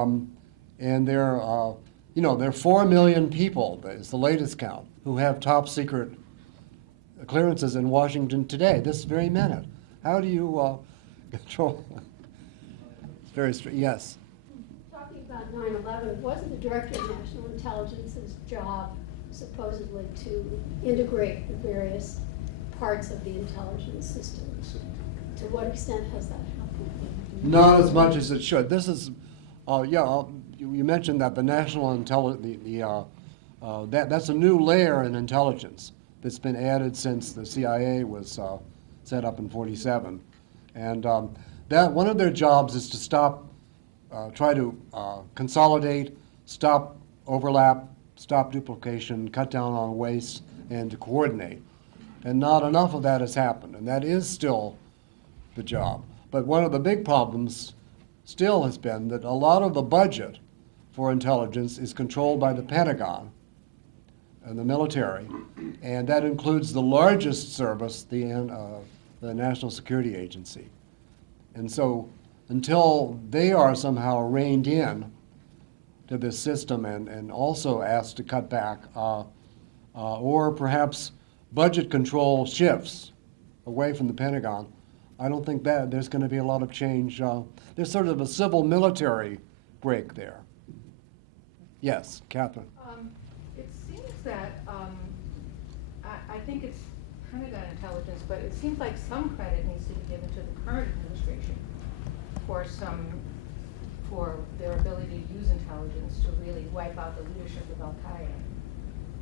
And there are 4 million people, is the latest count, who have top secret clearances in Washington today, this very minute. How do you control? It's very strange. Yes. Talking about 9/11, wasn't the Director of National Intelligence's job supposedly to integrate the various parts of the intelligence system? To what extent has that happened? Not as much as it should. This is, you mentioned that the national that's a new layer in intelligence that's been added since the CIA was set up in '47, and that one of their jobs is to try to consolidate, stop overlap, stop duplication, cut down on waste, and to coordinate. And not enough of that has happened, and that is still the job. But one of the big problems still has been that a lot of the budget for intelligence is controlled by the Pentagon and the military, and that includes the largest service, the National Security Agency. And so until they are somehow reined in to this system and also asked to cut back, or perhaps budget control shifts away from the Pentagon, I don't think that there's going to be a lot of change. There's sort of a civil-military break there. Yes, Catherine. It seems that, I think it's Pentagon intelligence, but it seems like some credit needs to be given to the current administration for their ability to use intelligence to really wipe out the leadership of Al-Qaeda.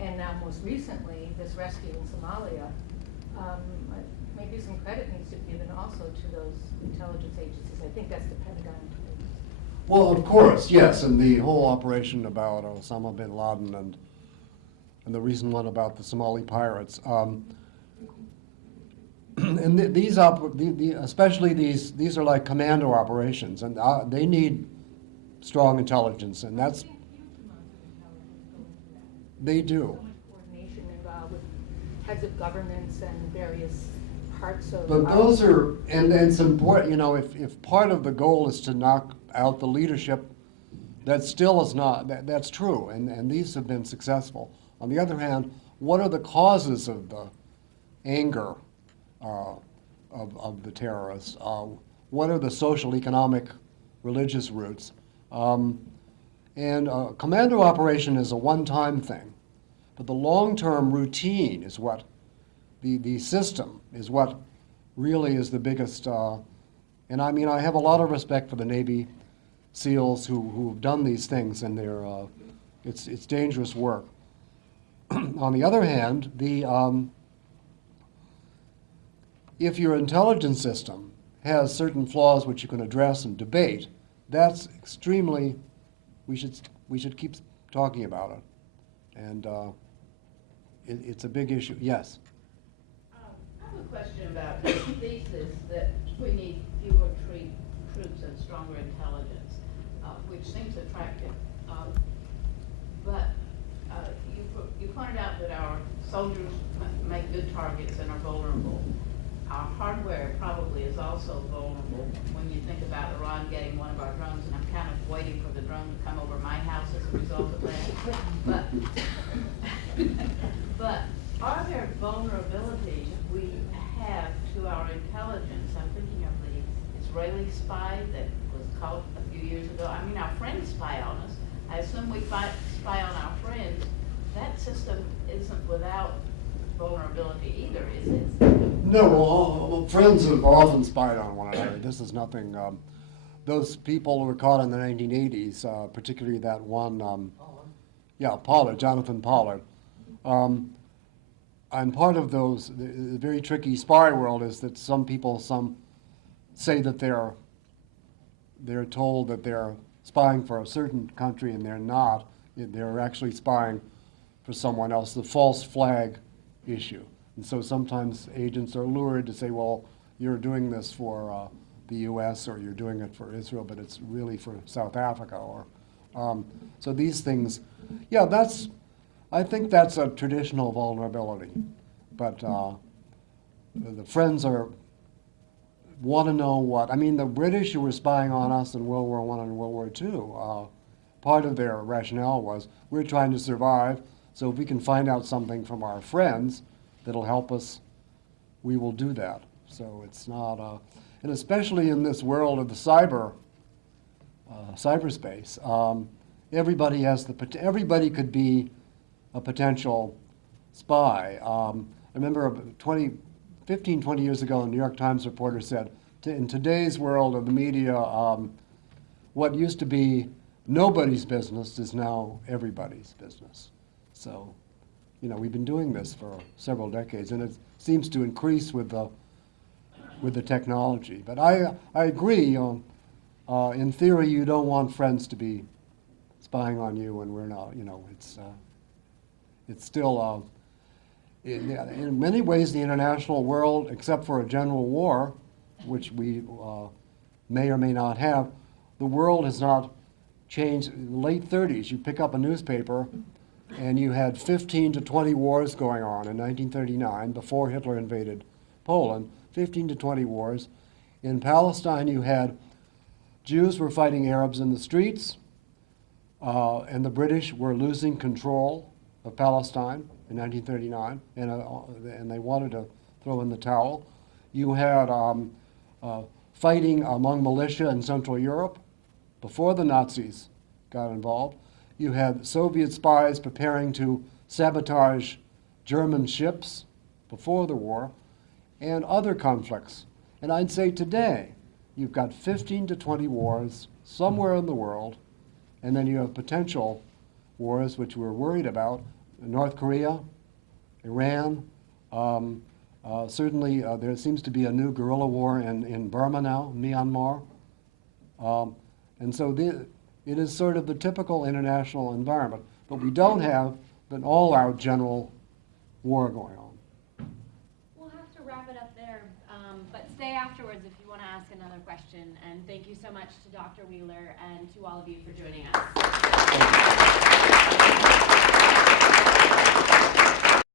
And now most recently, this rescue in Somalia, maybe some credit needs to be given also to those intelligence agencies. I think that's the Pentagon intelligence. Well, of course, yes, and the whole operation about Osama bin Laden and the recent one about the Somali pirates. And especially these are like commando operations, and they need strong intelligence, and that's they do. So much coordination involved with heads of governments and various parts of. But those are, and it's important. If part of the goal is to knock out the leadership, that still is not. That's true, and these have been successful. On the other hand, what are the causes of the anger of the terrorists? What are the social, economic, religious roots? And commando operation is a one-time thing, but the long-term routine is what, the system is what really is the biggest, and I mean, I have a lot of respect for the Navy SEALs who've done these things, and it's dangerous work. On the other hand, if your intelligence system has certain flaws which you can address and debate, that's extremely, we should keep talking about it. And it's a big issue. Yes? I have a question about the thesis that we need fewer troops and stronger intelligence, which seems attractive. But you pointed out that our soldiers make good targets and are vulnerable. Our hardware probably is also vulnerable when you think about Iran getting one of our drones, and I'm kind of waiting for the drone to come over my house as a result of that. But are there vulnerabilities we have to our intelligence? I'm thinking of the Israeli spy that was caught a few years ago. I mean, our friends spy on us. I assume we spy on our friends. That system isn't without vulnerability either, is it? No, well, friends have often spied on one another. This is nothing. Those people who were caught in the 1980s, particularly that one, Pollard, Jonathan Pollard. And part of those, the very tricky spy world is that some people say that they're told that they're spying for a certain country and they're not. They're actually spying for someone else, the false flag issue. And so sometimes agents are lured to say, well, you're doing this for the US or you're doing it for Israel, but it's really for South Africa. So these things, I think that's a traditional vulnerability. But the friends are want to know what, I mean, the British who were spying on us in World War I and World War II, part of their rationale was, we're trying to survive, so if we can find out something from our friends that'll help us, we will do that. So it's not, and especially in this world of the cyberspace, everybody has everybody could be a potential spy. I remember 15, 20 years ago, a New York Times reporter said, in today's world of the media, what used to be nobody's business is now everybody's business. So, you know, we've been doing this for several decades, and it seems to increase with the technology. But I agree, in theory, you don't want friends to be spying on you, and we're not, you know, it's still, in many ways, the international world, except for a general war, which we may or may not have, the world has not changed. In the late 30s, you pick up a newspaper, and you had 15 to 20 wars going on in 1939, before Hitler invaded Poland, 15 to 20 wars. In Palestine, you had Jews were fighting Arabs in the streets, and the British were losing control of Palestine in 1939, and they wanted to throw in the towel. You had fighting among militia in Central Europe before the Nazis got involved. You had Soviet spies preparing to sabotage German ships before the war, and other conflicts. And I'd say today, you've got 15 to 20 wars somewhere in the world, and then you have potential wars which we're worried about. North Korea, Iran, certainly there seems to be a new guerrilla war in Burma now, Myanmar. And so it is sort of the typical international environment, but we don't have an all-out general war going on. We'll have to wrap it up there, but stay afterwards if you want to ask another question. And thank you so much to Dr. Wheeler and to all of you for joining us.